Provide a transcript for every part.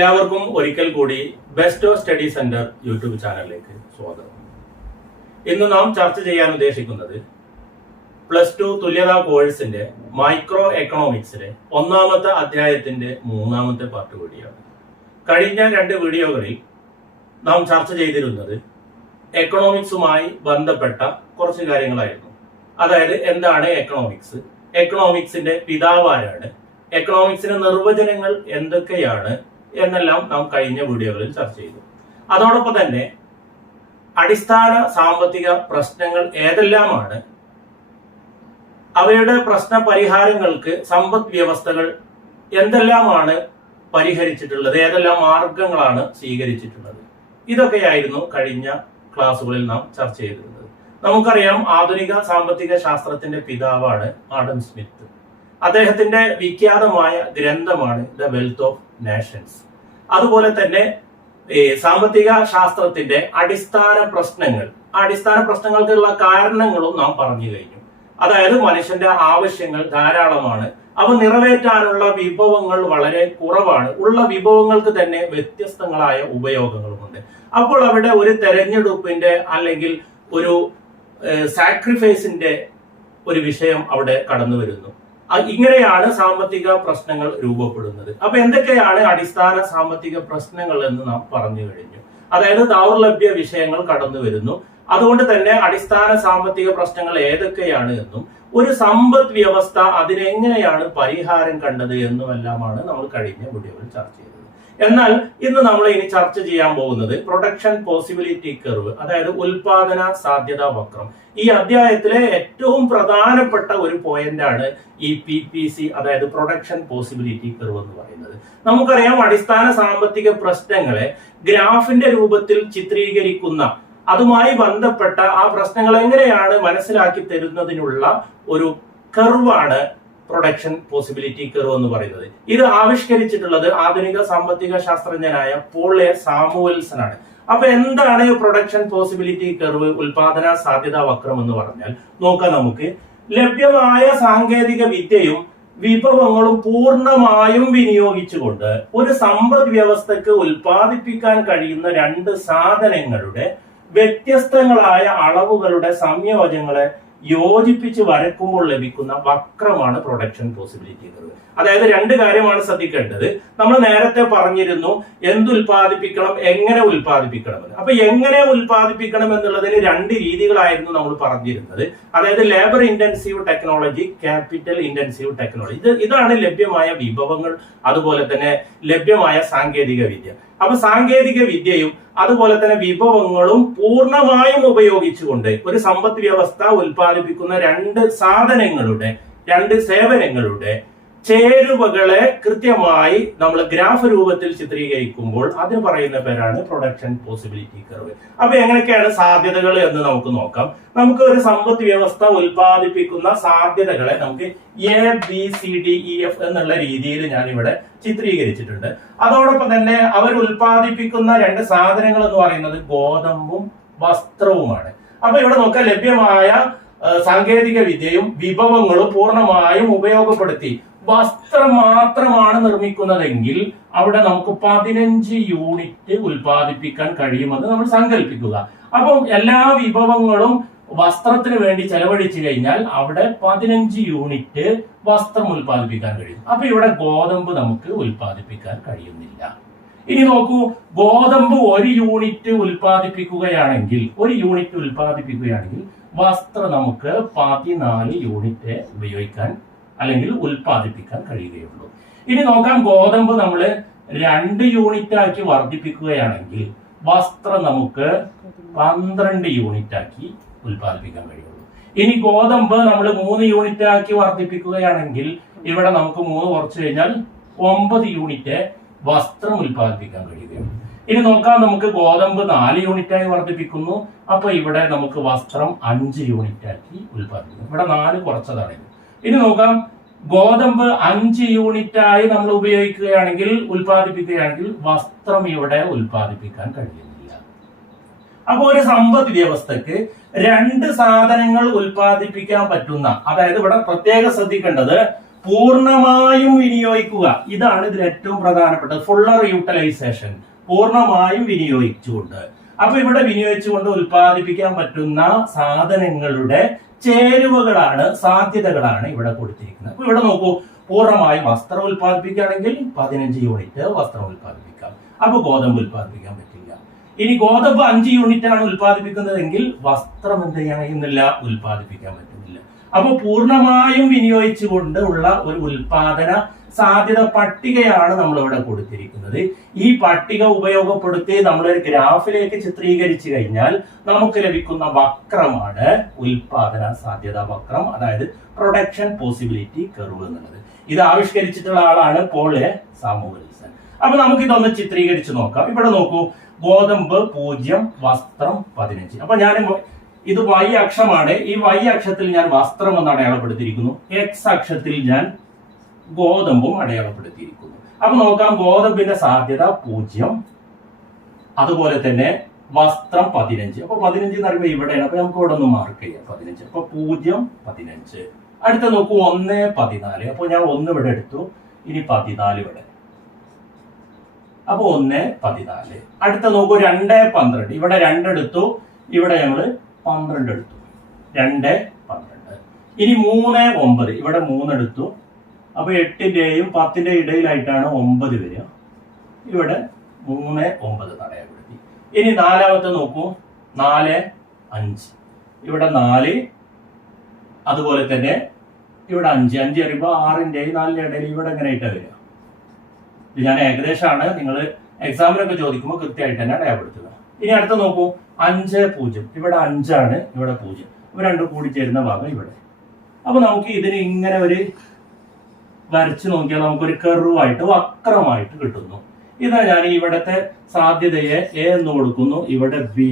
എല്ലാവർക്കും ഒരിക്കൽ കൂടി ബെസ്റ്റ് സ്റ്റഡി സെന്റർ യൂട്യൂബ് ചാനലിലേക്ക് സ്വാഗതം. ഇന്ന് നാം ചർച്ച ചെയ്യാൻ ഉദ്ദേശിക്കുന്നത് +2 തുല്യതാ കോഴ്സിന്റെ മൈക്രോ എക്കണോമിക്സിലെ 1-ാമത്തെ അധ്യായത്തിന്റെ 3-ാമത്തെ പാർട്ട് കൂടിയാണ്. കഴിഞ്ഞ 2 വീഡിയോകളിൽ നാം ചർച്ച ചെയ്തിരുന്നത് എക്കണോമിക്സുമായി ബന്ധപ്പെട്ട കുറച്ച് കാര്യങ്ങളായിരുന്നു. അതായത് എന്താണ് എക്കണോമിക്സ്, എക്കണോമിക്സിന്റെ പിതാവ് ആരാണ്, എക്കണോമിക്സിന്റെ നിർവചനങ്ങൾ എന്തൊക്കെയാണ് എന്നെല്ലാം നാം കഴിഞ്ഞ വീഡിയോകളിൽ ചർച്ച ചെയ്തു. അതോടൊപ്പം തന്നെ അടിസ്ഥാന സാമ്പത്തിക പ്രശ്നങ്ങൾ ഏതെല്ലാമാണ്, അവയുടെ പ്രശ്ന പരിഹാരങ്ങൾക്ക് സമ്പദ് വ്യവസ്ഥകൾ എന്തെല്ലാമാണ് പരിഹരിച്ചിട്ടുള്ളത്, ഏതെല്ലാം മാർഗങ്ങളാണ് സ്വീകരിച്ചിട്ടുള്ളത്, ഇതൊക്കെയായിരുന്നു കഴിഞ്ഞ ക്ലാസ്സുകളിൽ നാം ചർച്ച ചെയ്തിരുന്നത്. നമുക്കറിയാം, ആധുനിക സാമ്പത്തിക ശാസ്ത്രത്തിന്റെ പിതാവാണ് ആഡം സ്മിത്ത്. അദ്ദേഹത്തിന്റെ വിഖ്യാതമായ ഗ്രന്ഥമാണ് ദ വെൽത്ത് ഓഫ് നേഷൻസ്. അതുപോലെ തന്നെ സാമ്പത്തിക ശാസ്ത്രത്തിന്റെ അടിസ്ഥാന പ്രശ്നങ്ങൾക്കുള്ള കാരണങ്ങളും നാം പറഞ്ഞു കഴിഞ്ഞു. അതായത് മനുഷ്യന്റെ ആവശ്യങ്ങൾ ധാരാളമാണ്, അവ നിറവേറ്റാനുള്ള വിഭവങ്ങൾ വളരെ കുറവാണ്, ഉള്ള വിഭവങ്ങൾക്ക് തന്നെ വ്യത്യസ്തങ്ങളായ ഉപയോഗങ്ങളുമുണ്ട്. അപ്പോൾ അവിടെ ഒരു തെരഞ്ഞെടുപ്പിന്റെ അല്ലെങ്കിൽ ഒരു സാക്രിഫൈസിന്റെ ഒരു വിഷയം അവിടെ കടന്നു വരുന്നു. ഇങ്ങനെയാണ് സാമ്പത്തിക പ്രശ്നങ്ങൾ രൂപപ്പെടുന്നത്. അപ്പൊ എന്തൊക്കെയാണ് അടിസ്ഥാന സാമ്പത്തിക പ്രശ്നങ്ങൾ എന്ന് നാം പറഞ്ഞു കഴിഞ്ഞു. അതായത് ദൗർലഭ്യ വിഷയങ്ങൾ കടന്നു വരുന്നു. അതുകൊണ്ട് തന്നെ അടിസ്ഥാന സാമ്പത്തിക പ്രശ്നങ്ങൾ ഏതൊക്കെയാണ് എന്നും ഒരു സമ്പദ് വ്യവസ്ഥ അതിനെങ്ങനെയാണ് പരിഹാരം കണ്ടത് എന്നുമെല്ലാമാണ് നമ്മൾ കഴിഞ്ഞ വീഡിയോയിൽ ചർച്ച ചെയ്തത്. എന്നാൽ ഇന്ന് നമ്മൾ ഇനി ചർച്ച ചെയ്യാൻ പോകുന്നത് പ്രൊഡക്ഷൻ പോസിബിലിറ്റി കർവ്, അതായത് ഉൽപാദന സാധ്യതാ വക്രം. ഈ അധ്യായത്തിലെ ഏറ്റവും പ്രധാനപ്പെട്ട ഒരു പോയിന്റാണ് ഈ PPC, അതായത് പ്രൊഡക്ഷൻ പോസിബിലിറ്റി കർവ് എന്ന് പറയുന്നത്. നമുക്കറിയാം, അടിസ്ഥാന സാമ്പത്തിക പ്രശ്നങ്ങളെ ഗ്രാഫിന്റെ രൂപത്തിൽ ചിത്രീകരിക്കുന്ന, അതുമായി ബന്ധപ്പെട്ട ആ പ്രശ്നങ്ങൾ എങ്ങനെയാണ് മനസ്സിലാക്കി തരുന്നതിനുള്ള ഒരു കർവാണ് പ്രൊഡക്ഷൻ പോസിബിലിറ്റി കർവ് എന്ന് പറയുന്നത്. ഇത് ആവിഷ്കരിച്ചിട്ടുള്ളത് ആധുനിക സാമ്പത്തിക ശാസ്ത്രജ്ഞനായ പോൾ എ സാമുവൽസൺ ആണ്. അപ്പൊ എന്താണ് പ്രൊഡക്ഷൻ പോസിബിലിറ്റി കർവ്, ഉൽപാദന സാധ്യതാ വക്രം എന്ന് പറഞ്ഞാൽ നോക്കാം നമുക്ക്. ലഭ്യമായ സാങ്കേതിക വിദ്യയും വിഭവങ്ങളും പൂർണ്ണമായും വിനിയോഗിച്ചുകൊണ്ട് ഒരു സമ്പദ് വ്യവസ്ഥക്ക് ഉൽപ്പാദിപ്പിക്കാൻ കഴിയുന്ന 2 സാധനങ്ങളുടെ വ്യത്യസ്തങ്ങളായ അളവുകളുടെ സംയോജനങ്ങളെ യോജിപ്പിച്ച് വരക്കുമ്പോൾ ലഭിക്കുന്ന വക്രമാണ് പ്രൊഡക്ഷൻ പോസിബിലിറ്റി കർവ്. അതായത് 2 കാര്യമാണ് ശ്രദ്ധിക്കേണ്ടത്. നമ്മൾ നേരത്തെ പറഞ്ഞിരുന്നു എന്തുൽപാദിപ്പിക്കണം, എങ്ങനെ ഉൽപ്പാദിപ്പിക്കണം എന്ന്. അപ്പൊ എങ്ങനെ ഉൽപ്പാദിപ്പിക്കണം എന്നുള്ളതിന് 2 രീതികളായിരുന്നു നമ്മൾ പറഞ്ഞിരുന്നത്. അതായത് labour intensive technology, capital intensive technology. ഇതാണ് ലഭ്യമായ വിഭവങ്ങൾ, അതുപോലെ തന്നെ ലഭ്യമായ സാങ്കേതിക വിദ്യ. അപ്പൊ സാങ്കേതിക വിദ്യയും അതുപോലെ തന്നെ വിഭവങ്ങളും പൂർണ്ണമായും ഉപയോഗിച്ചുകൊണ്ട് ഒരു സമ്പദ് വ്യവസ്ഥ ഉൽപ്പാദിപ്പിക്കുന്ന 2 സാധനങ്ങളുടെ, 2 സേവനങ്ങളുടെ ചേരുവകളെ കൃത്യമായി നമ്മൾ ഗ്രാഫ് രൂപത്തിൽ ചിത്രീകരിക്കുമ്പോൾ അതിന് പറയുന്ന പേരാണ് പ്രൊഡക്ഷൻ പോസിബിലിറ്റി കർവ്. അപ്പൊ എങ്ങനെയൊക്കെയാണ് സാധ്യതകൾ എന്ന് നമുക്ക് നോക്കാം. നമുക്ക് ഒരു സമ്പദ് വ്യവസ്ഥ ഉൽപ്പാദിപ്പിക്കുന്ന സാധ്യതകളെ നമുക്ക് ABCDEF എന്നുള്ള രീതിയിൽ ഞാൻ ഇവിടെ ചിത്രീകരിച്ചിട്ടുണ്ട്. അതോടൊപ്പം തന്നെ അവർ ഉൽപ്പാദിപ്പിക്കുന്ന 2 സാധനങ്ങൾ എന്ന് പറയുന്നത് ഗോതമ്പും വസ്ത്രവുമാണ്. അപ്പൊ ഇവിടെ നോക്കാം, ലഭ്യമായ സാങ്കേതിക വിദ്യയും വിഭവങ്ങളും പൂർണ്ണമായും ഉപയോഗപ്പെടുത്തി വസ്ത്രം മാത്രമാണ് നിർമ്മിക്കുന്നതെങ്കിൽ അവിടെ നമുക്ക് 15 യൂണിറ്റ് ഉൽപ്പാദിപ്പിക്കാൻ കഴിയുമെന്ന് നമ്മൾ സങ്കല്പിക്കുക. അപ്പം എല്ലാ വിഭവങ്ങളും വസ്ത്രത്തിന് വേണ്ടി ചെലവഴിച്ചു കഴിഞ്ഞാൽ അവിടെ 15 യൂണിറ്റ് വസ്ത്രം ഉൽപ്പാദിപ്പിക്കാൻ കഴിയും. അപ്പൊ ഇവിടെ ഗോതമ്പ് നമുക്ക് ഉൽപ്പാദിപ്പിക്കാൻ കഴിയുന്നില്ല. ഇനി നോക്കൂ, ഗോതമ്പ് 1 യൂണിറ്റ് ഉൽപ്പാദിപ്പിക്കുകയാണെങ്കിൽ വസ്ത്രം നമുക്ക് 14 യൂണിറ്റ് ഉപയോഗിക്കാൻ അല്ലെങ്കിൽ ഉൽപ്പാദിപ്പിക്കാൻ കഴിയുകയുള്ളൂ. ഇനി നോക്കാം, ഗോതമ്പ് നമ്മൾ 2 യൂണിറ്റ് ആക്കി വർദ്ധിപ്പിക്കുകയാണെങ്കിൽ വസ്ത്രം നമുക്ക് 12 യൂണിറ്റ് ആക്കി ഉൽപ്പാദിപ്പിക്കാൻ കഴിയുള്ളൂ. ഇനി ഗോതമ്പ് നമ്മൾ 3 യൂണിറ്റ് ആക്കി വർദ്ധിപ്പിക്കുകയാണെങ്കിൽ ഇവിടെ നമുക്ക് 3 കുറച്ച് കഴിഞ്ഞാൽ 9 യൂണിറ്റ് വസ്ത്രം ഉൽപ്പാദിപ്പിക്കാൻ കഴിയുകയുള്ളൂ. ഇനി നോക്കാം, നമുക്ക് ഗോതമ്പ് 4 യൂണിറ്റ് ആയി വർദ്ധിപ്പിക്കുന്നു. അപ്പൊ ഇവിടെ നമുക്ക് വസ്ത്രം 5 യൂണിറ്റ് ആക്കി ഉൽപ്പാദിപ്പിക്കും. ഇവിടെ 4 കുറച്ചതാണ്. ഇനി നോക്കാം, ഗോതമ്പ് 5 യൂണിറ്റ് ആയി നമ്മൾ ഉൽപ്പാദിപ്പിക്കുകയാണെങ്കിൽ വസ്ത്രം ഇവിടെ ഉൽപ്പാദിപ്പിക്കാൻ കഴിയുന്നില്ല. അപ്പൊ ഒരു സമ്പദ് വ്യവസ്ഥക്ക് 2 സാധനങ്ങൾ ഉൽപ്പാദിപ്പിക്കാൻ പറ്റുന്ന, അതായത് ഇവിടെ പ്രത്യേകം ശ്രദ്ധിക്കേണ്ടത് പൂർണ്ണമായും വിനിയോഗിക്കുക. ഇതാണ് ഇതിൽ ഏറ്റവും പ്രധാനപ്പെട്ടത്. ഫുള്ളർ യൂട്ടിലൈസേഷൻ, പൂർണ്ണമായും വിനിയോഗിച്ചുകൊണ്ട്. അപ്പൊ ഇവിടെ വിനിയോഗിച്ചുകൊണ്ട് ഉൽപ്പാദിപ്പിക്കാൻ പറ്റുന്ന സാധനങ്ങളുടെ ചേരുവകളാണ്, സാധ്യതകളാണ് ഇവിടെ കൊടുത്തിരിക്കുന്നത്. അപ്പൊ ഇവിടെ നോക്കൂ, പൂർണ്ണമായും വസ്ത്രം ഉൽപ്പാദിപ്പിക്കുകയാണെങ്കിൽ 15 യൂണിറ്റ് വസ്ത്രം ഉൽപ്പാദിപ്പിക്കാം. അപ്പൊ ഗോതമ്പ് ഉൽപ്പാദിപ്പിക്കാൻ പറ്റില്ല. ഇനി ഗോതമ്പ് 5 യൂണിറ്റ് ആണ് ഉൽപ്പാദിപ്പിക്കുന്നതെങ്കിൽ വസ്ത്രം എന്ത് ചെയ്യാനില്ല, ഉൽപ്പാദിപ്പിക്കാൻ പറ്റുന്നില്ല. അപ്പൊ പൂർണ്ണമായും വിനിയോഗിച്ചുകൊണ്ട് ഉള്ള ഒരു ഉൽപാദന സാധ്യത പട്ടികയാണ് നമ്മൾ ഇവിടെ കൊടുത്തിരിക്കുന്നത്. ഈ പട്ടിക ഉപയോഗപ്പെടുത്തി നമ്മളൊരു ഗ്രാഫിലേക്ക് ചിത്രീകരിച്ചു കഴിഞ്ഞാൽ നമുക്ക് ലഭിക്കുന്ന വക്രമാണ് ഉൽപാദന സാധ്യത വക്രം, അതായത് പ്രൊഡക്ഷൻ പോസിബിലിറ്റി കർവ് എന്നുള്ളത്. ഇത് ആവിഷ്കരിച്ചിട്ടുള്ള ആളാണ് പോൾ എ സാമുവൽസൺ. അപ്പൊ നമുക്ക് ഇതൊന്ന് ചിത്രീകരിച്ച് നോക്കാം. ഇവിടെ നോക്കൂ, ഗോതമ്പ് 0, വസ്ത്രം 15. അപ്പൊ ഞാൻ ഇത് y അക്ഷമാണ്. ഈ y അക്ഷത്തിൽ ഞാൻ വസ്ത്രം എന്ന് അടയാളപ്പെടുത്തിയിരിക്കുന്നു, x അക്ഷത്തിൽ ഞാൻ ഗോതമ്പും അടയാളപ്പെടുത്തിയിരിക്കുന്നു. അപ്പൊ നോക്കാം, ഗോതമ്പിന്റെ സാധ്യത 0, അതുപോലെ തന്നെ വസ്ത്രം 15. അപ്പൊ 15 എന്ന് പറയുമ്പോൾ ഇവിടെയാണ്. അപ്പൊ നമുക്ക് ഇവിടെ ഒന്ന് മാർക്ക് ചെയ്യാം 15. അപ്പൊ 0, 15. അടുത്ത നോക്കൂ, 1, 14. അപ്പൊ ഞാൻ 1 ഇവിടെ എടുത്തു, ഇനി 14 ഇവിടെ. അപ്പൊ 1, 14. അടുത്ത നോക്കൂ, 2, 12. ഇവിടെ 2 എടുത്തു, ഇവിടെ ഞങ്ങള് 12 എടുത്തു. 2, 12. ഇനി 3, 9. ഇവിടെ 3 എടുത്തു. അപ്പൊ 8ന്റെയും 10ന്റെയും ഇടയിലായിട്ടാണ് 9 വരിക. ഇവിടെ 3, 9 തടയപ്പെടുത്തി. ഇനി നാലാമത്തെ നോക്കൂ, 4, 5. ഇവിടെ 4, അതുപോലെ തന്നെ ഇവിടെ 5. 5 പറയുമ്പോൾ 6ന്റെയും 4ന്റെയും ഇടയിൽ ഇവിടെ എങ്ങനെ ആയിട്ടാണ് വരിക. ഇത് ഞാൻ ഏകദേശമാണ്, നിങ്ങൾ എക്സാമിനൊക്കെ ചോദിക്കുമ്പോൾ കൃത്യമായിട്ട് തന്നെ അടയാളപ്പെടുത്തുക. ഇനി അടുത്ത നോക്കൂ, 5, 0. ഇവിടെ 5 ആണ്, ഇവിടെ 0. ഇവ രണ്ടും കൂടി ചേരുന്ന ഭാഗം ഇവിടെ. അപ്പൊ നമുക്ക് ഇതിന് ഇങ്ങനെ ഒരു വരച്ച് നോക്കിയാൽ നമുക്കൊരു കർവായിട്ട്, വക്രമായിട്ട് കിട്ടുന്നു. ഇതാ ഞാൻ ഇവിടത്തെ സാധ്യതയെ എ എന്ന് കൊടുക്കുന്നു, ഇവിടെ ബി,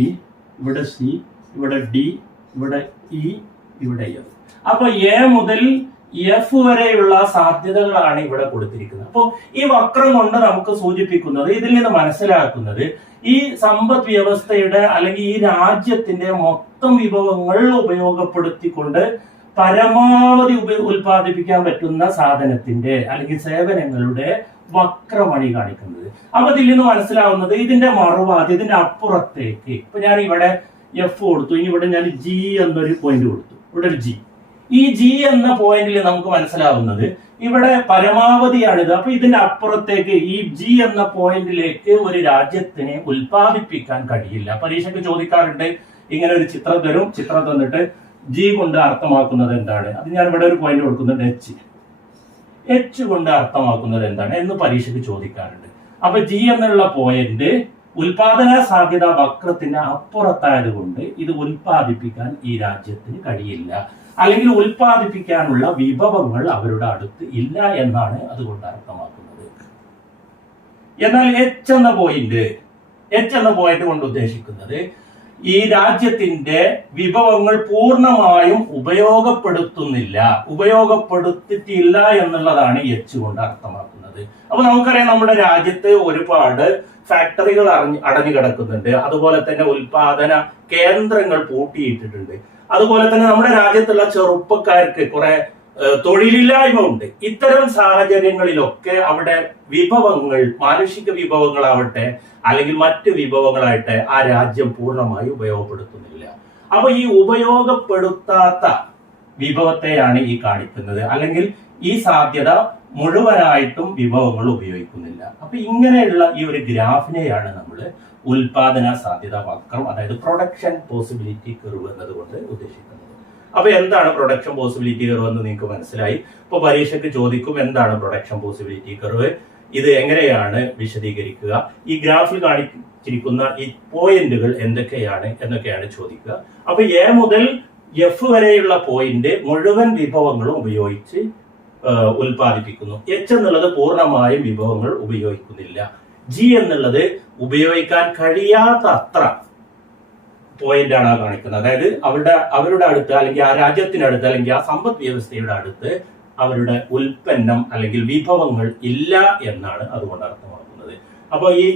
ഇവിടെ സി, ഇവിടെ ഡി, ഇവിടെ ഇ, ഇവിടെ എഫ്. അപ്പൊ എ മുതൽ എഫ് വരെയുള്ള സാധ്യതകളാണ് ഇവിടെ കൊടുത്തിരിക്കുന്നത്. അപ്പോൾ ഈ വക്രം കൊണ്ട് നമുക്ക് സൂചിപ്പിക്കുന്നത്, ഇതിൽ നിന്ന് മനസ്സിലാക്കുന്നത്, ഈ സമ്പദ് വ്യവസ്ഥയുടെ അല്ലെങ്കിൽ ഈ രാജ്യത്തിന്റെ മൊത്തം വിഭവങ്ങൾ ഉപയോഗപ്പെടുത്തിക്കൊണ്ട് പരമാവധി ഉൽപ്പാദിപ്പിക്കാൻ പറ്റുന്ന സാധനത്തിന്റെ അല്ലെങ്കിൽ സേവനങ്ങളുടെ വക്രമണി കാണിക്കുന്നത്. അപ്പൊ ഇതിൽ നിന്ന് മനസ്സിലാവുന്നത്, ഇതിന്റെ മറുപാതി, ഇതിന്റെ അപ്പുറത്തേക്ക്, ഇപ്പൊ ഞാൻ ഇവിടെ എഫ് കൊടുത്തു, ഇനി ഇവിടെ ഞാൻ ജി എന്നൊരു പോയിന്റ് കൊടുത്തു, ഇവിടെ ഒരു ജി. ഈ ജി എന്ന പോയിന്റിൽ നമുക്ക് മനസ്സിലാവുന്നത് ഇവിടെ പരമാവധിയാണിത്. അപ്പൊ ഇതിന്റെ അപ്പുറത്തേക്ക് ഈ ജി എന്ന പോയിന്റിലേക്ക് ഒരു രാജ്യത്തിനെ ഉൽപ്പാദിപ്പിക്കാൻ കഴിയില്ല. പരീക്ഷയ്ക്ക് ചോദിക്കാറുണ്ട്, ഇങ്ങനെ ഒരു ചിത്രം തരും, ചിത്രം തന്നിട്ട് ജി കൊണ്ട് അർത്ഥമാക്കുന്നത് എന്താണ്, അത് ഞാൻ ഇവിടെ ഒരു പോയിന്റ് കൊടുക്കുന്നുണ്ട്, എച്ച് കൊണ്ട് അർത്ഥമാക്കുന്നത് എന്താണ് എന്ന് പരീക്ഷയ്ക്ക് ചോദിക്കാറുണ്ട്. അപ്പൊ ജി എന്നുള്ള പോയിന്റ് ഉൽപാദന സാധ്യത വക്രത്തിന്റെ അപ്പുറത്തായത് കൊണ്ട് ഇത് ഉൽപ്പാദിപ്പിക്കാൻ ഈ രാജ്യത്തിന് കഴിയില്ല, അല്ലെങ്കിൽ ഉൽപ്പാദിപ്പിക്കാനുള്ള വിഭവങ്ങൾ അവരുടെ അടുത്ത് ഇല്ല എന്നാണ് അതുകൊണ്ട് അർത്ഥമാക്കുന്നത്. എന്നാൽ എച്ച് എന്ന പോയിന്റ് കൊണ്ട് ഉദ്ദേശിക്കുന്നത് ഈ രാജ്യത്തിന്റെ വിഭവങ്ങൾ പൂർണ്ണമായും ഉപയോഗപ്പെടുത്തിയില്ല എന്നുള്ളതാണ് എച്ച് കൊണ്ട് അർത്ഥമാക്കുന്നത്. അപ്പൊ നമുക്കറിയാം, നമ്മുടെ രാജ്യത്ത് ഒരുപാട് ഫാക്ടറികൾ അടഞ്ഞു കിടക്കുന്നുണ്ട്, അതുപോലെ തന്നെ ഉൽപാദന കേന്ദ്രങ്ങൾ പൂട്ടിയിട്ടിട്ടുണ്ട്, അതുപോലെ തന്നെ നമ്മുടെ രാജ്യത്തുള്ള ചെറുപ്പക്കാർക്ക് കുറെ തൊഴിലില്ലായ്മ ഉണ്ട്. ഇത്തരം സാഹചര്യങ്ങളിലൊക്കെ അവിടെ വിഭവങ്ങൾ, മാനുഷിക വിഭവങ്ങളാവട്ടെ അല്ലെങ്കിൽ മറ്റ് വിഭവങ്ങളായിട്ട് ആ രാജ്യം പൂർണ്ണമായി ഉപയോഗപ്പെടുത്തുന്നില്ല. അപ്പൊ ഈ ഉപയോഗപ്പെടുത്താത്ത വിഭവത്തെയാണ് ഈ കാണിക്കുന്നത്, അല്ലെങ്കിൽ ഈ സാധ്യത മുഴുവനായിട്ടും വിഭവങ്ങൾ ഉപയോഗിക്കുന്നില്ല. അപ്പൊ ഇങ്ങനെയുള്ള ഈ ഒരു ഗ്രാഫിനെയാണ് നമ്മൾ ഉൽപാദന സാധ്യത വക്രം, അതായത് പ്രൊഡക്ഷൻ പോസിബിലിറ്റി കർവ് എന്നതുകൊണ്ട് ഉദ്ദേശിക്കുന്നത്. അപ്പൊ എന്താണ് പ്രൊഡക്ഷൻ പോസിബിലിറ്റി കർവ് എന്ന് നിങ്ങൾക്ക് മനസ്സിലായി. ഇപ്പൊ പരീക്ഷയ്ക്ക് ചോദിക്കും, എന്താണ് പ്രൊഡക്ഷൻ പോസിബിലിറ്റി കർവ്, ഇത് എങ്ങനെയാണ് വിശദീകരിക്കുക, ഈ ഗ്രാഫിൽ കാണിച്ചിരിക്കുന്ന ഈ പോയിന്റുകൾ എന്തൊക്കെയാണ് എന്നൊക്കെയാണ് ചോദിക്കുക. അപ്പൊ എ മുതൽ എഫ് വരെയുള്ള പോയിന്റ് മുഴുവൻ വിഭവങ്ങളും ഉപയോഗിച്ച് ഉൽപ്പാദിപ്പിക്കുന്നു. എച്ച് എന്നുള്ളത് പൂർണ്ണമായും വിഭവങ്ങൾ ഉപയോഗിക്കുന്നില്ല. ജി എന്നുള്ളത് ഉപയോഗിക്കാൻ കഴിയാത്ത അത്ര പോയിന്റ് ആണ് കാണിക്കുന്നത്. അതായത് അവരുടെ അടുത്ത്, അല്ലെങ്കിൽ ആ രാജ്യത്തിനടുത്ത്, അല്ലെങ്കിൽ ആ സമ്പദ് വ്യവസ്ഥയുടെ അടുത്ത് അവരുടെ ഉൽപ്പന്നം അല്ലെങ്കിൽ വിഭവങ്ങൾ ഇല്ല എന്നാണ് അതുകൊണ്ട് അർത്ഥമാക്കുന്നത്. അപ്പോൾ ഈ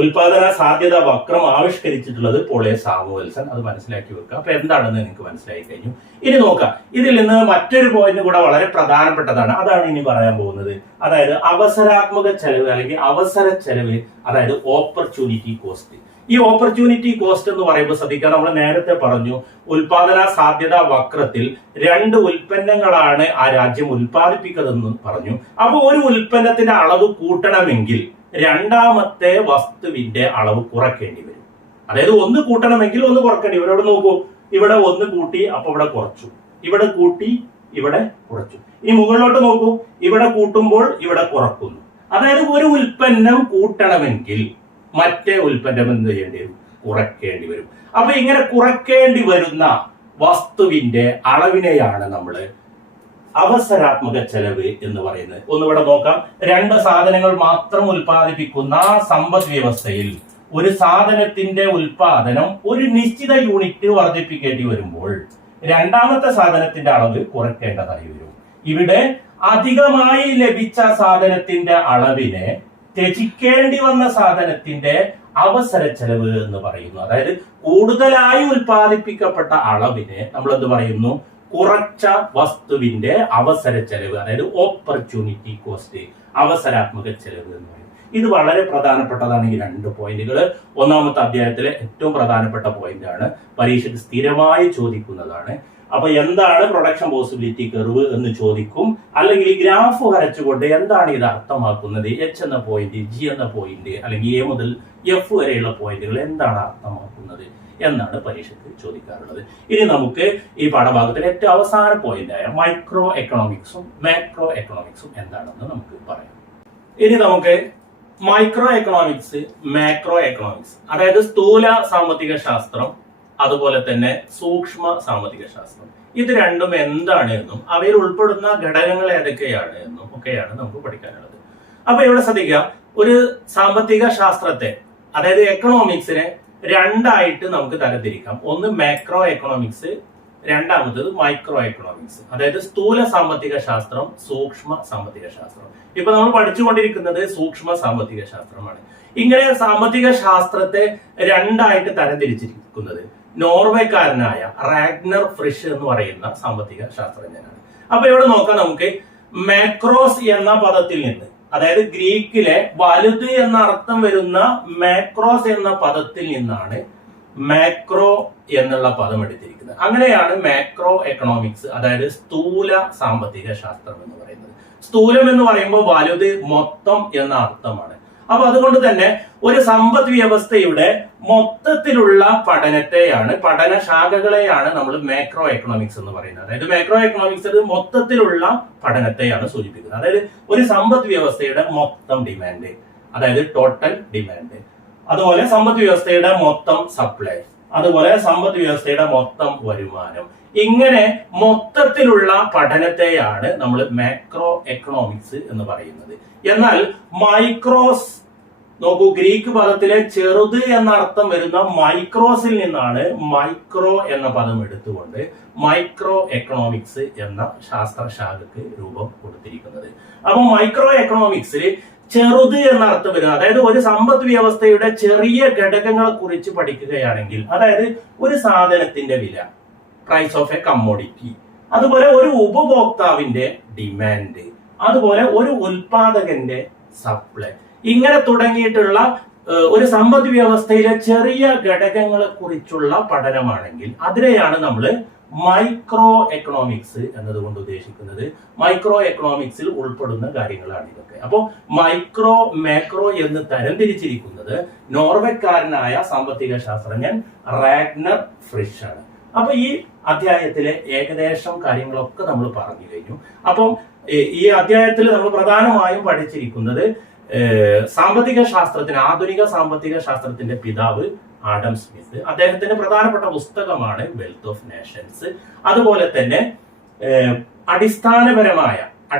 ഉൽപാദന സാധ്യത വക്രം ആവിഷ്കരിച്ചിട്ടുള്ളത് പോൾ എ സാമുവൽസൺ. അത് മനസ്സിലാക്കി വെക്കുക. അപ്പൊ എന്താണെന്ന് നിങ്ങൾക്ക് മനസ്സിലായി കഴിഞ്ഞു. ഇനി നോക്കാം, ഇതിൽ നിന്ന് മറ്റൊരു പോയിന്റ് കൂടെ വളരെ പ്രധാനപ്പെട്ടതാണ്. അതാണ് ഇനി പറയാൻ പോകുന്നത്. അതായത് അവസരാത്മക ചെലവ് അല്ലെങ്കിൽ അവസര ചെലവ്, അതായത് ഓപ്പർച്യൂണിറ്റി കോസ്റ്റ്. ഈ ഓപ്പർച്യൂണിറ്റി കോസ്റ്റ് എന്ന് പറയുമ്പോൾ ശ്രദ്ധിക്കുക, നമ്മൾ നേരത്തെ പറഞ്ഞു ഉൽപാദന സാധ്യത വക്രത്തിൽ 2 ഉൽപ്പന്നങ്ങളാണ് ആ രാജ്യം ഉൽപ്പാദിപ്പിക്കുന്നതെന്ന് പറഞ്ഞു. അപ്പൊ ഒരു ഉൽപ്പന്നത്തിന്റെ അളവ് കൂട്ടണമെങ്കിൽ രണ്ടാമത്തെ വസ്തുവിന്റെ അളവ് കുറയ്ക്കേണ്ടി വരും. അതായത് ഒന്ന് കൂട്ടണമെങ്കിൽ ഒന്ന് കുറയ്ക്കേണ്ടി വരും. ഇവിടെ നോക്കൂ, ഇവിടെ 1 കൂട്ടി, അപ്പൊ ഇവിടെ കുറച്ചു, ഇവിടെ കൂട്ടി, ഇവിടെ കുറച്ചു. ഇനി മുകളിലോട്ട് നോക്കൂ, ഇവിടെ കൂട്ടുമ്പോൾ ഇവിടെ കുറക്കുന്നു. അതായത് ഒരു ഉൽപ്പന്നം കൂട്ടണമെങ്കിൽ മറ്റേ ഉൽപ്പന്നം എന്ത് ചെയ്യേണ്ടി വരും? കുറയ്ക്കേണ്ടി വരും. അപ്പൊ ഇങ്ങനെ കുറയ്ക്കേണ്ടി വരുന്ന വസ്തുവിന്റെ അളവിനെയാണ് നമ്മൾ അവസരാത്മക ചെലവ് എന്ന് പറയുന്നത്. ഒന്നിവിടെ നോക്കാം, 2 സാധനങ്ങൾ മാത്രം ഉൽപ്പാദിപ്പിക്കുന്ന സമ്പദ് വ്യവസ്ഥയിൽ ഒരു സാധനത്തിന്റെ ഉൽപാദനം ഒരു നിശ്ചിത യൂണിറ്റ് വർദ്ധിപ്പിക്കേണ്ടി വരുമ്പോൾ രണ്ടാമത്തെ സാധനത്തിന്റെ അളവ് കുറയ്ക്കേണ്ടതായി വരും. ഇവിടെ അധികമായി ലഭിച്ച സാധനത്തിന്റെ അളവിനെ ത്യജിക്കേണ്ടി വന്ന സാധനത്തിന്റെ അവസര ചെലവ് എന്ന് പറയുന്നു. അതായത് കൂടുതലായി ഉൽപ്പാദിപ്പിക്കപ്പെട്ട അളവിനെ നമ്മൾ എന്ത് പറയുന്നു? കുറച്ച വസ്തുവിന്റെ അവസര ചെലവ്, അതായത് ഓപ്പർച്യൂണിറ്റി കോസ്റ്റ്, അവസരാത്മക ചെലവ് എന്ന് പറയും. ഇത് വളരെ പ്രധാനപ്പെട്ടതാണ്. ഈ 2 പോയിന്റുകൾ ഒന്നാമത്തെ അധ്യായത്തിലെ ഏറ്റവും പ്രധാനപ്പെട്ട പോയിന്റ് ആണ്. പരീക്ഷയ്ക്ക് സ്ഥിരമായി ചോദിക്കുന്നതാണ്. അപ്പൊ എന്താണ് പ്രൊഡക്ഷൻ പോസിബിലിറ്റി കർവ് എന്ന് ചോദിക്കും. അല്ലെങ്കിൽ ഈ ഗ്രാഫ് വരച്ചുകൊണ്ട് എന്താണ് ഇത് അർത്ഥമാക്കുന്നത്, എച്ച് എന്ന പോയിന്റ്, ജി എന്ന പോയിന്റ്, അല്ലെങ്കിൽ എ മുതൽ എഫ് വരെയുള്ള പോയിന്റുകൾ എന്താണ് അർത്ഥമാക്കുന്നത് എന്നാണ് പരീക്ഷയ്ക്ക് ചോദിക്കാറുള്ളത്. ഇനി നമുക്ക് ഈ പാഠഭാഗത്തിലെ ഏറ്റവും അവസാന പോയിന്റായ മൈക്രോ എക്കണോമിക്സും മാക്രോ എക്കണോമിക്സും എന്താണെന്ന് നമുക്ക് പറയാം. ഇനി നമുക്ക് മൈക്രോ എക്കണോമിക്സ്, മാക്രോ എക്കണോമിക്സ്, അതായത് സ്ഥൂല സാമ്പത്തിക ശാസ്ത്രം, അതുപോലെ തന്നെ സൂക്ഷ്മ സാമ്പത്തിക ശാസ്ത്രം, ഇത് രണ്ടും എന്താണ് എന്നും അവയിൽ ഉൾപ്പെടുന്ന ഘടകങ്ങൾ ഏതൊക്കെയാണ് എന്നും ഒക്കെയാണ് നമുക്ക് പഠിക്കാനുള്ളത്. അപ്പൊ ഇവിടെ ശ്രദ്ധിക്കുക, ഒരു സാമ്പത്തിക ശാസ്ത്രത്തെ, അതായത് എക്കണോമിക്സിനെ 2ആയിട്ട് നമുക്ക് തരംതിരിക്കാം. ഒന്ന് മാക്രോ എക്കണോമിക്സ്, രണ്ടാമത്തത് മൈക്രോ എക്കണോമിക്സ്. അതായത് സ്ഥൂല സാമ്പത്തിക ശാസ്ത്രം, സൂക്ഷ്മ സാമ്പത്തിക ശാസ്ത്രം. ഇപ്പൊ നമ്മൾ പഠിച്ചുകൊണ്ടിരിക്കുന്നത് സൂക്ഷ്മ സാമ്പത്തിക ശാസ്ത്രമാണ്. ഇങ്ങനെ സാമ്പത്തിക ശാസ്ത്രത്തെ 2ആയിട്ട് തരംതിരിച്ചിരിക്കുന്നത് നോർവേക്കാരനായ റാഗ്നർ ഫ്രിഷ് എന്ന് പറയുന്ന സാമ്പത്തിക ശാസ്ത്രജ്ഞനാണ്. അപ്പൊ ഇവിടെ നോക്കാം, നമുക്ക് മാക്രോസ് എന്ന പദത്തിൽ നിന്ന്, അതായത് ഗ്രീക്കിലെ വലുത് എന്ന അർത്ഥം വരുന്ന മാക്രോസ് എന്ന പദത്തിൽ നിന്നാണ് മാക്രോ എന്നുള്ള പദം എടുത്തിരിക്കുന്നത്. അങ്ങനെയാണ് മാക്രോ എക്കണോമിക്സ്, അതായത് സ്ഥൂല സാമ്പത്തിക ശാസ്ത്രം എന്ന് പറയുന്നത്. സ്ഥൂലം എന്ന് പറയുമ്പോൾ വലുത്, മൊത്തം എന്ന അർത്ഥമാണ്. അപ്പൊ അതുകൊണ്ട് തന്നെ ഒരു സമ്പദ് വ്യവസ്ഥയുടെ മൊത്തത്തിലുള്ള പഠനത്തെയാണ്, പഠന ശാഖകളെയാണ് നമ്മൾ മാക്രോ എക്കണോമിക്സ് എന്ന് പറയുന്നത്. അതായത് മാക്രോ എക്കണോമിക്സ് മൊത്തത്തിലുള്ള പഠനത്തെയാണ് സൂചിപ്പിക്കുന്നത്. അതായത് ഒരു സമ്പദ് വ്യവസ്ഥയുടെ മൊത്തം ഡിമാൻഡ്, അതായത് ടോട്ടൽ ഡിമാൻഡ്, അതുപോലെ സമ്പദ് വ്യവസ്ഥയുടെ മൊത്തം സപ്ലൈ, അതുപോലെ സമ്പദ് വ്യവസ്ഥയുടെ മൊത്തം വരുമാനം, ഇങ്ങനെ മൊത്തത്തിലുള്ള പഠനത്തെയാണ് നമ്മൾ മാക്രോ എക്കണോമിക്സ് എന്ന് പറയുന്നത്. എന്നാൽ മൈക്രോസ് നോക്കൂ, ഗ്രീക്ക് പദത്തിലെ ചെറുത് എന്ന അർത്ഥം വരുന്ന മൈക്രോസിൽ നിന്നാണ് മൈക്രോ എന്ന പദം എടുത്തുകൊണ്ട് മൈക്രോ എക്കണോമിക്സ് എന്ന ശാസ്ത്രശാഖക്ക് രൂപം കൊടുത്തിരിക്കുന്നത്. അപ്പൊ മൈക്രോ എക്കണോമിക്സിൽ ചെറുത് എന്ന അർത്ഥം വരുന്നത്, അതായത് ഒരു സമ്പദ് വ്യവസ്ഥയുടെ ചെറിയ ഘടകങ്ങളെ കുറിച്ച് പഠിക്കുകയാണെങ്കിൽ, അതായത് ഒരു സാധനത്തിന്റെ വില, പ്രൈസ് ഓഫ് എ കമ്മോഡിറ്റി, അതുപോലെ ഒരു ഉപഭോക്താവിന്റെ ഡിമാൻഡ്, അതുപോലെ ഒരു ഉൽപാദകന്റെ സപ്ലൈ, ഇങ്ങനെ തുടങ്ങിയിട്ടുള്ള ഒരു സമ്പദ് വ്യവസ്ഥയിലെ ചെറിയ ഘടകങ്ങളെ കുറിച്ചുള്ള പഠനമാണെങ്കിൽ അതിനെയാണ് നമ്മൾ മൈക്രോ എക്കണോമിക്സ് എന്നതുകൊണ്ട് ഉദ്ദേശിക്കുന്നത്. മൈക്രോ എക്കണോമിക്സിൽ ഉൾപ്പെടുന്ന കാര്യങ്ങളാണ് ഇതൊക്കെ. അപ്പോ മൈക്രോ മാക്രോ എന്ന് തരംതിരിച്ചിരിക്കുന്നത് നോർവേക്കാരനായ സാമ്പത്തിക ശാസ്ത്രജ്ഞൻ റാഗ്നർ ഫ്രിഷ് ആണ്. അപ്പൊ ഈ അധ്യായത്തിലെ ഏകദേശം കാര്യങ്ങളൊക്കെ നമ്മൾ പറഞ്ഞു കഴിഞ്ഞു. അപ്പം ഈ അധ്യായത്തിൽ നമ്മൾ പ്രധാനമായും പഠിച്ചിരിക്കുന്നത് സാമ്പത്തിക ശാസ്ത്രത്തിന്, ആധുനിക സാമ്പത്തിക ശാസ്ത്രത്തിന്റെ പിതാവ് ആഡം സ്മിത്ത്, അദ്ദേഹത്തിന്റെ പ്രധാനപ്പെട്ട പുസ്തകമാണ് വെൽത്ത് ഓഫ് നേഷൻസ്. അതുപോലെ തന്നെ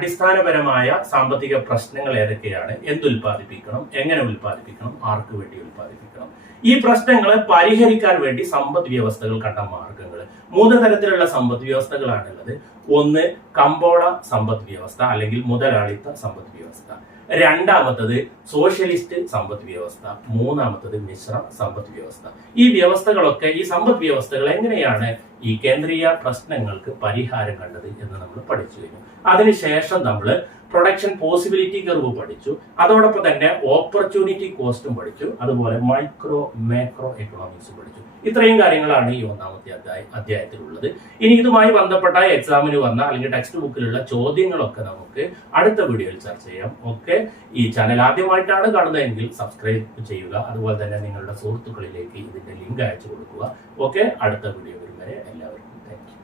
അടിസ്ഥാനപരമായ സാമ്പത്തിക പ്രശ്നങ്ങൾ ഏതൊക്കെയാണ്, എന്തുൽപാദിപ്പിക്കണം, എങ്ങനെ ഉൽപ്പാദിപ്പിക്കണം, ആർക്ക് വേണ്ടി ഉൽപ്പാദിപ്പിക്കണം, ഈ പ്രശ്നങ്ങളെ പരിഹരിക്കാൻ വേണ്ടി സമ്പദ് വ്യവസ്ഥകൾ കണ്ട മാർഗങ്ങൾ. 3 തരത്തിലുള്ള സമ്പദ് വ്യവസ്ഥകളാണുള്ളത്. ഒന്ന് കമ്പോള സമ്പദ് വ്യവസ്ഥ അല്ലെങ്കിൽ മുതലാളിത്ത സമ്പദ് വ്യവസ്ഥ, രണ്ടാമത്തത് സോഷ്യലിസ്റ്റ് സമ്പദ് വ്യവസ്ഥ, മൂന്നാമത്തത് മിശ്ര സമ്പദ് വ്യവസ്ഥ. ഈ വ്യവസ്ഥകളൊക്കെ, ഈ സമ്പദ് വ്യവസ്ഥകൾ എങ്ങനെയാണ് ഈ കേന്ദ്രീയ പ്രശ്നങ്ങൾക്ക് പരിഹാരം കണ്ടത് എന്ന് നമ്മൾ പഠിച്ചു കഴിഞ്ഞു. അതിനുശേഷം നമ്മൾ പ്രൊഡക്ഷൻ പോസിബിലിറ്റി കർവ് പഠിച്ചു. അതോടൊപ്പം തന്നെ ഓപ്പർച്യൂണിറ്റി കോസ്റ്റും പഠിച്ചു. അതുപോലെ മൈക്രോ മാക്രോ എക്കണോമിക്സും പഠിച്ചു. ഇത്രയും കാര്യങ്ങളാണ് ഈ ഒന്നാമത്തെ അധ്യായത്തിലുള്ളത്. ഇനി ഇതുമായി ബന്ധപ്പെട്ട എക്സാമിന് വന്ന അല്ലെങ്കിൽ ടെക്സ്റ്റ് ബുക്കിലുള്ള ചോദ്യങ്ങളൊക്കെ നമുക്ക് അടുത്ത വീഡിയോയിൽ ചർച്ച ചെയ്യാം. ഓക്കെ, ഈ ചാനൽ ആദ്യമായിട്ടാണ് കാണുന്നതെങ്കിൽ സബ്സ്ക്രൈബ് ചെയ്യുക. അതുപോലെ തന്നെ നിങ്ങളുടെ സുഹൃത്തുക്കളിലേക്ക് ഇതിന്റെ ലിങ്ക് അയച്ചു കൊടുക്കുക. ഓക്കെ, അടുത്ത വീഡിയോ വരും വരെ എല്ലാവർക്കും താങ്ക് യു.